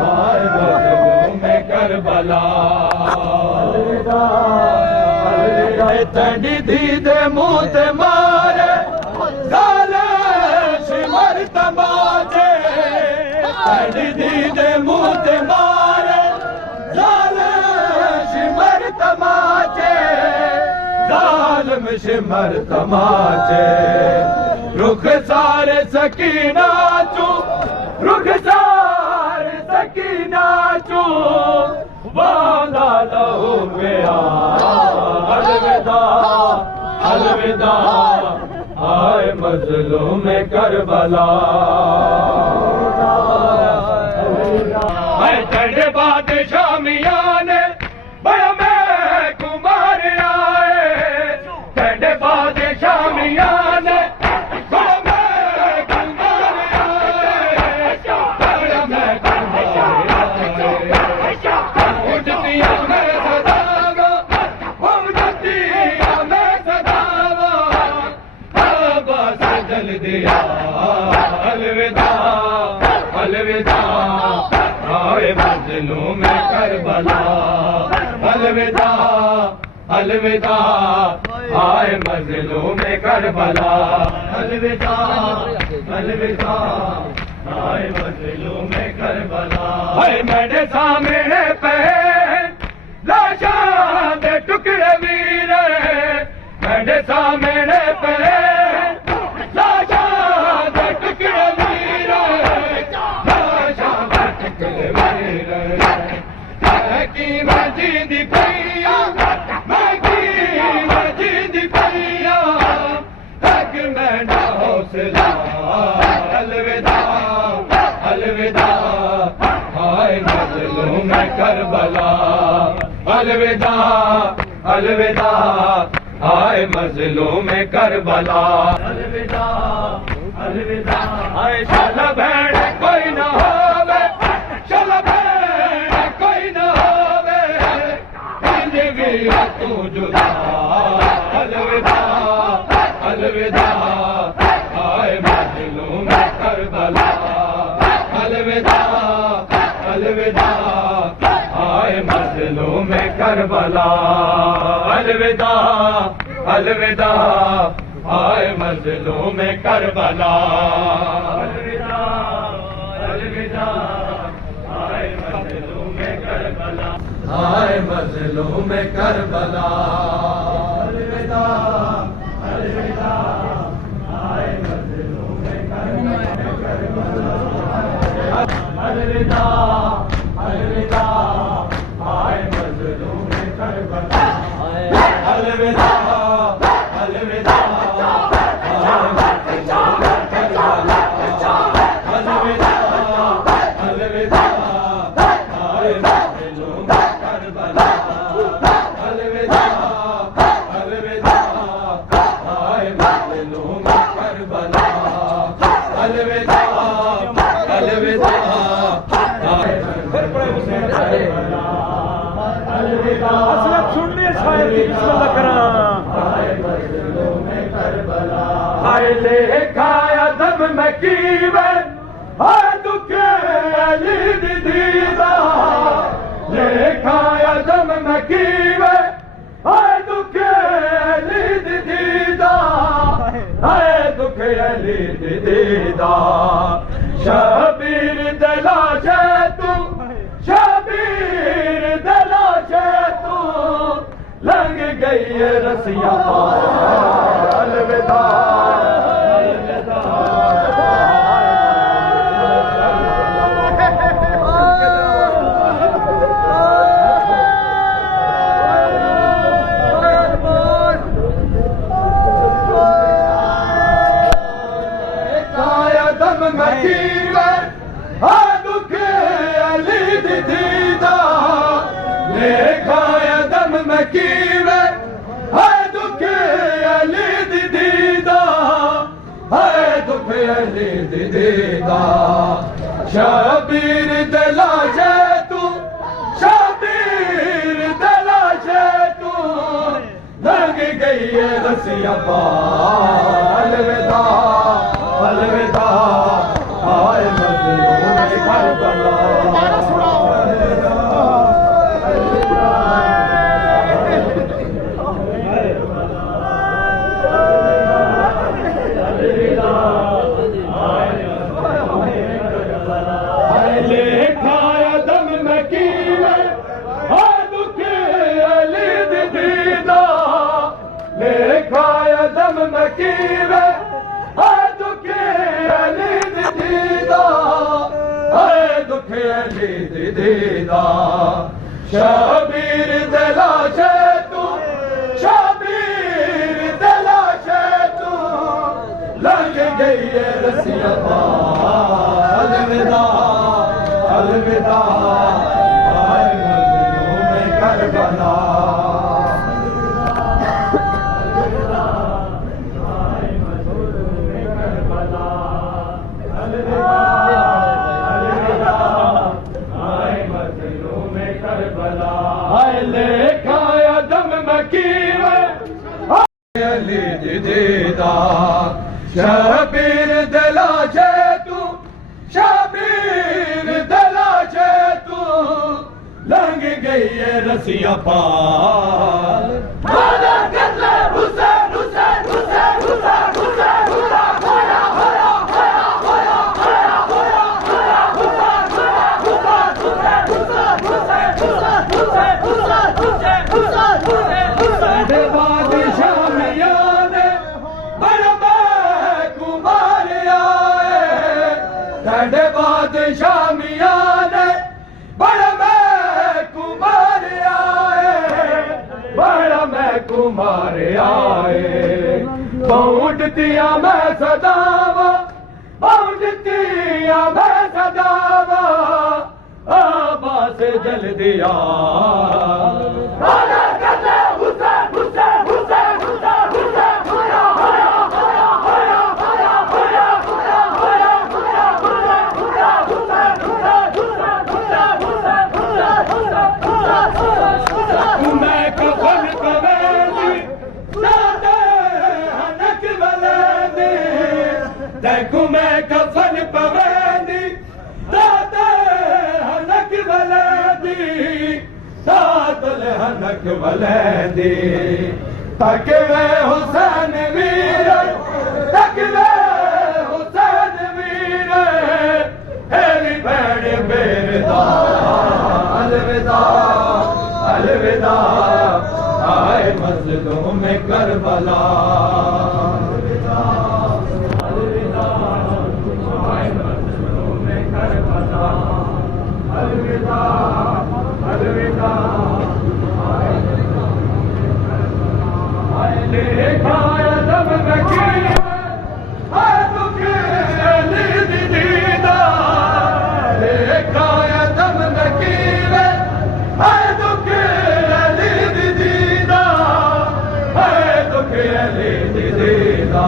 हाय मजलूम करबला अलविदा अलविदा तंडी दीद मुंह ते मारे जालिम शिमर तमाचे तंडी दीद मुंह ते मारे जालिम शिमर तमाचे जालिम शिमर तमाचे रुख सारे सकीना चू रुख सारे सकीना चू वांदा लहू गया अलविदा अलविदा हाय मजलूम करबला हाय तेरे बादशाह मियां ने बड़ा मैं कुमार आए तेरे बादशाह मियां ने बड़ा मैं कुमार आए बड़ा मैं कुमार आए उठतिया मैं सदावा उठतिया मैं सदावा बाबा सजल दिया अलविदा अलविदा हाय मजलूम करबला अलविदा अलविदा हाय मजलूम करबला अलविदा अलविदा हाय मजलूम करबला हाय मेरे सामने पे लाशां दे टुकड़े वीर मेरे सामने पे लाशां दे टुकड़े वीर लाशां दे टुकड़े वीर की मजी दिखैया मैं की मजी दिखैया तक मैं ना हौसला अलविदा अलविदा हाय मजलूम करबला अलविदा अलविदा हाय मजलूम करबला अलविदा अलविदा हाय चल भैण कोई न होवे चल भैण कोई न होवे जिंदगी तू जुदा अलविदा अलविदा हाय मजलूम करबला अलविदा अलविदा हाय मजलूम करबला अलविदा अलविदा हाय मजलूम करबला अलविदा अलविदा हाय मजलूम करबला हाय मजलूम करबला अलविदा अलविदा हाय मजलूम करबला अलविदा अलविदा हाय मजलूम करबला अलविदा अलविदा अलविदा अलविदा हाय मजलूम करबला अलविदा अलविदा हाय मजलूम करबला अलविदा अलविदा असलत सुन ले शायद बिस्मिल्लाह करा हाय मजलूम करबला हाय लेखाया दम में कीवे हाय दुख अली दीदा लेखाया दम में कीवे हाय दुख अली दीदा हाय दुख अली दीदा शबीर दला तू शबीर दला तू लंग गई है रसिया अलविदा अलविदा काया दम मकीवे हा दुख अली दीदा लेखाया दम मकीवे हाय दुख अली दीदा हाय दुख अली दीदा शबीर दला तू शबीर दला तू लग गई है रसिया अलविदा अलविदा हाय मजलूम करबला दीदा शबीर दलाशे तू शबीर दलाशे तू लग गई है रसिया अलविदा अलविदा आए मजलूम करबला दीदा शबीर दलाशे तू शबीर दलाशे तू लंघ गई है रसिया पाल ठंडे बादशाह मियां ने बड़ा मैं कुमार आए बड़ा मैं कुमार आए पहुंचतिया मैं सदावा पहुंचतिया मैं सदावा आबा से जल दिया देखू मैं कफन पवेंदी दाते हनक वलेंदी दातल हनक वलेंदी तकवे हुसैन वीर तकवे हुसैन वीर हेरी बैठ बेरदा अलविदा अलविदा आए मजलूम करबला अलविदा अलविदा देखा दम नकी दुख दीदा देखा दम नकी दुख दीदा दुख दीदा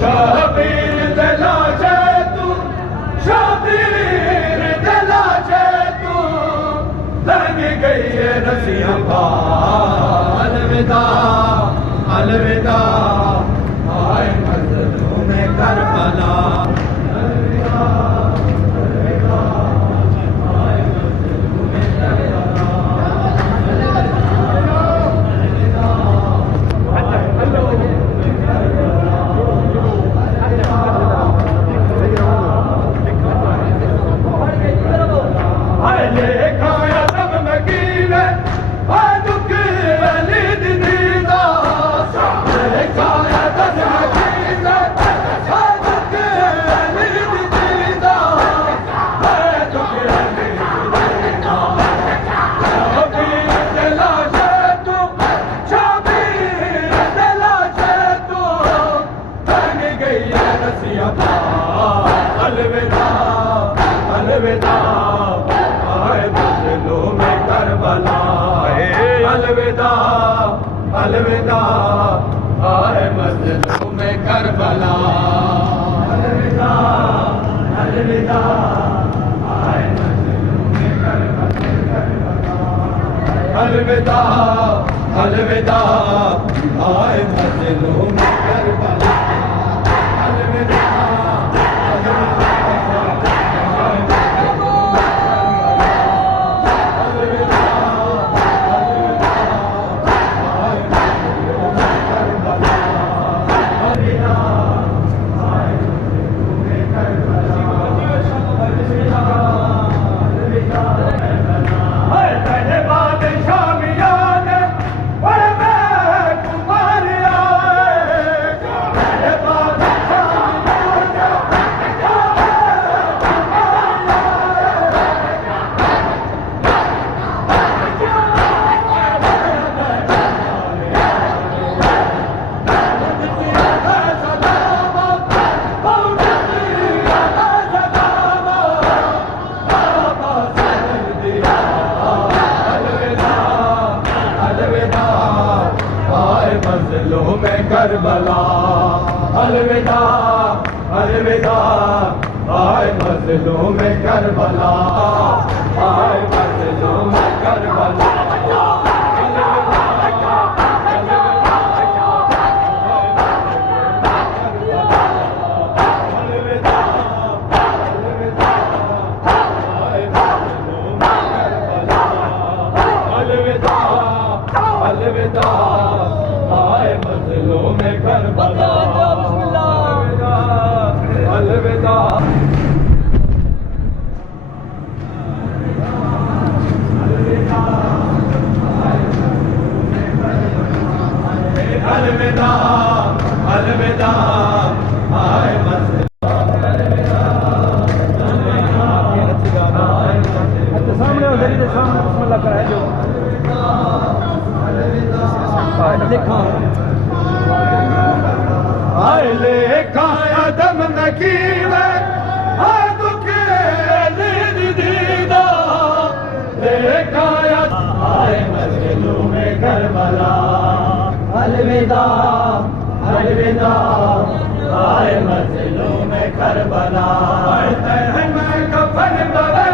शबीर दलाशे तू शबीर दलाशे तू लग गई है रसिया अलविदा अलविदा आए मजलूम करबला अलविदा अलविदा आए मजलूम अलविदा अलविदा आए मजलूम करबला अलविदा अलविदा आए मजलूम करबला अलविदा अलविदा आए मजलूम करबला अलविदा अलविदा आए मजलूम करबला अलविदा अलविदा आए मजलूम करबला आए मजलूम करबला अलविदा आए मजलूम करबला अलविदा अलविदा अलविदा आए सामने हो गली के सामने बिस्मिल्लाह कराए जो देखा आए लेखा आदम नकील आए दुखे दीदा लेखा आए मजलूम करबला अलविदा अलविदा आए मजलूम करबला मैं कफन बवे